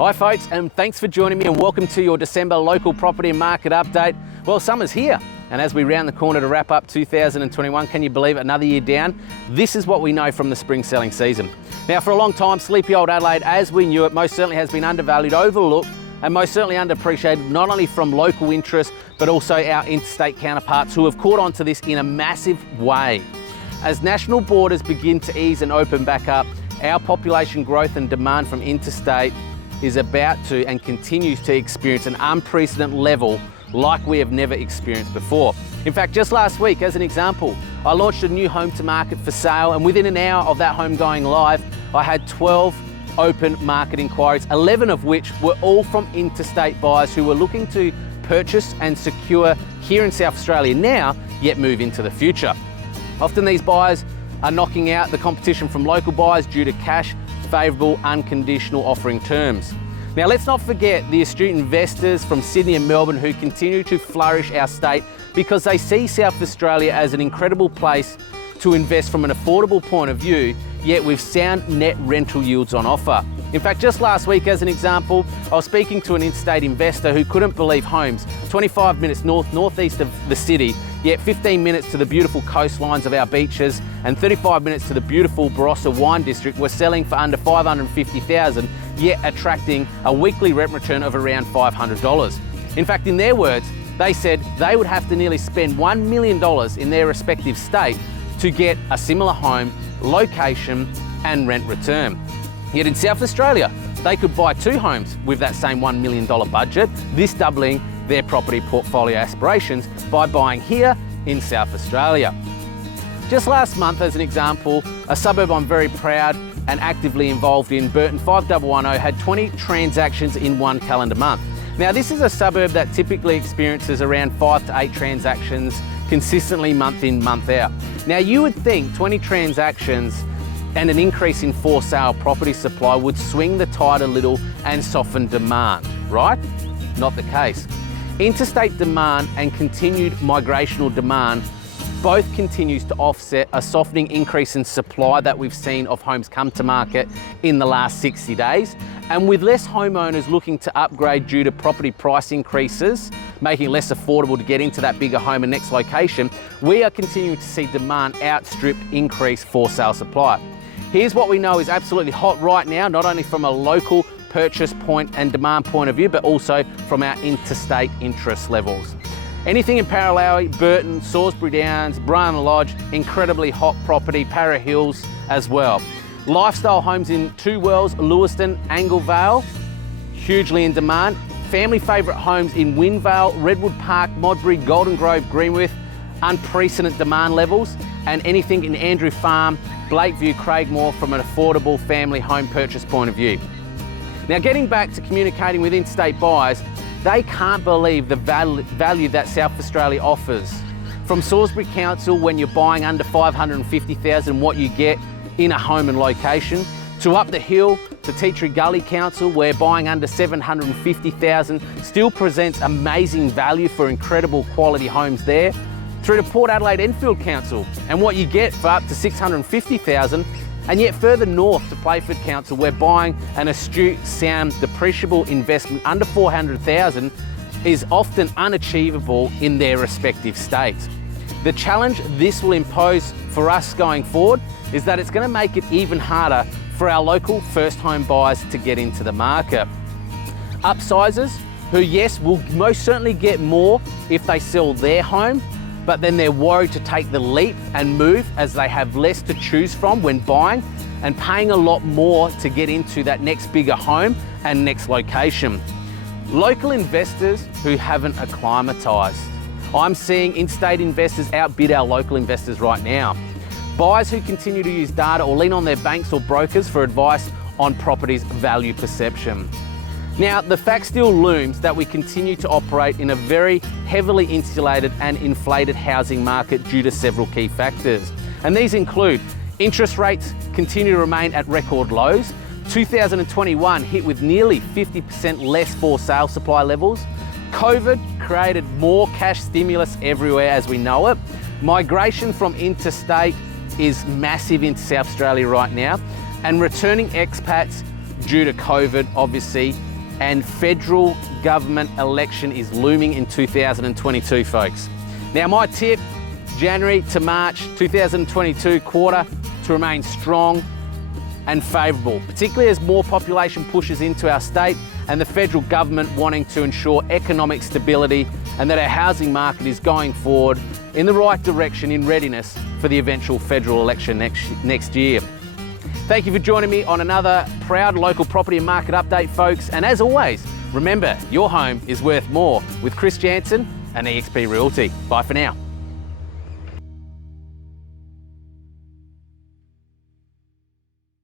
Hi folks, and thanks for joining me and welcome to your December local property and market update. Well, summer's here, and as we round the corner to wrap up 2021, can you believe it, another year down? This is what we know from the spring selling season. Now, for a long time, sleepy old Adelaide, as we knew it, most certainly has been undervalued, overlooked, and most certainly underappreciated, not only from local interest, but also our interstate counterparts who have caught on to this in a massive way. As national borders begin to ease and open back up, our population growth and demand from interstate is about to and continues to experience an unprecedented level like we have never experienced before. In fact, just last week, as an example, I launched a new home to market for sale, and within an hour of that home going live, I had 12 open market inquiries, 11 of which were all from interstate buyers who were looking to purchase and secure here in South Australia now, yet move into the future. Often these buyers are knocking out the competition from local buyers due to cash, favourable, unconditional offering terms. Now, let's not forget the astute investors from Sydney and Melbourne who continue to flourish our state because they see South Australia as an incredible place to invest from an affordable point of view, yet with sound net rental yields on offer. In fact, just last week, as an example, I was speaking to an interstate investor who couldn't believe homes 25 minutes northeast of the city, yet 15 minutes to the beautiful coastlines of our beaches and 35 minutes to the beautiful Barossa wine district were selling for under $550,000, yet attracting a weekly rent return of around $500. In fact, in their words, they said they would have to nearly spend $1 million in their respective state to get a similar home, location and rent return. Yet in South Australia, they could buy 2 homes with that same $1 million budget, this doubling their property portfolio aspirations by buying here in South Australia. Just last month, as an example, a suburb I'm very proud and actively involved in, Burton 5110, had 20 transactions in one calendar month. Now, this is a suburb that typically experiences around 5 to 8 transactions consistently month in, month out. Now, you would think 20 transactions and an increase in for sale property supply would swing the tide a little and soften demand, right? Not the case. Interstate demand and continued migrational demand both continues to offset a softening increase in supply that we've seen of homes come to market in the last 60 days. And with less homeowners looking to upgrade due to property price increases, making it less affordable to get into that bigger home and next location, we are continuing to see demand outstrip increased for sale supply. Here's what we know is absolutely hot right now, not only from a local purchase point and demand point of view, but also from our interstate interest levels. Anything in Paralowie, Burton, Salisbury Downs, Brian Lodge, incredibly hot property, Para Hills as well. Lifestyle homes in Two Wells, Lewiston, Anglevale, hugely in demand. Family favourite homes in Wynvale, Redwood Park, Modbury, Golden Grove, Greenwith, unprecedented demand levels. And anything in Andrew Farm, Blakeview, Craigmore from an affordable family home purchase point of view. Now, getting back to communicating with interstate buyers, they can't believe the value that South Australia offers. From Salisbury Council, when you're buying under $550,000, what you get in a home and location, to up the hill to Tea Tree Gully Council, where buying under $750,000 still presents amazing value for incredible quality homes there, through to Port Adelaide Enfield Council, and what you get for up to $650,000, and yet further north to Playford Council, where buying an astute, sound, depreciable investment under $400,000 is often unachievable in their respective states. The challenge this will impose for us going forward is that it's going to make it even harder for our local first home buyers to get into the market. Upsizers, who yes, will most certainly get more if they sell their home, but then they're worried to take the leap and move as they have less to choose from when buying and paying a lot more to get into that next bigger home and next location. Local investors who haven't acclimatised. I'm seeing interstate investors outbid our local investors right now. Buyers who continue to use data or lean on their banks or brokers for advice on properties' value perception. Now, the fact still looms that we continue to operate in a very heavily insulated and inflated housing market due to several key factors. And these include interest rates continue to remain at record lows, 2021 hit with nearly 50% less for sale supply levels, COVID created more cash stimulus everywhere as we know it, migration from interstate is massive into South Australia right now, and returning expats due to COVID obviously and federal government election is looming in 2022, folks. Now, my tip, January to March 2022 quarter to remain strong and favourable, particularly as more population pushes into our state and the federal government wanting to ensure economic stability and that our housing market is going forward in the right direction in readiness for the eventual federal election next year. Thank you for joining me on another proud local property and market update, folks. And as always, remember, your home is worth more with Chris Jansen and eXp Realty. Bye for now.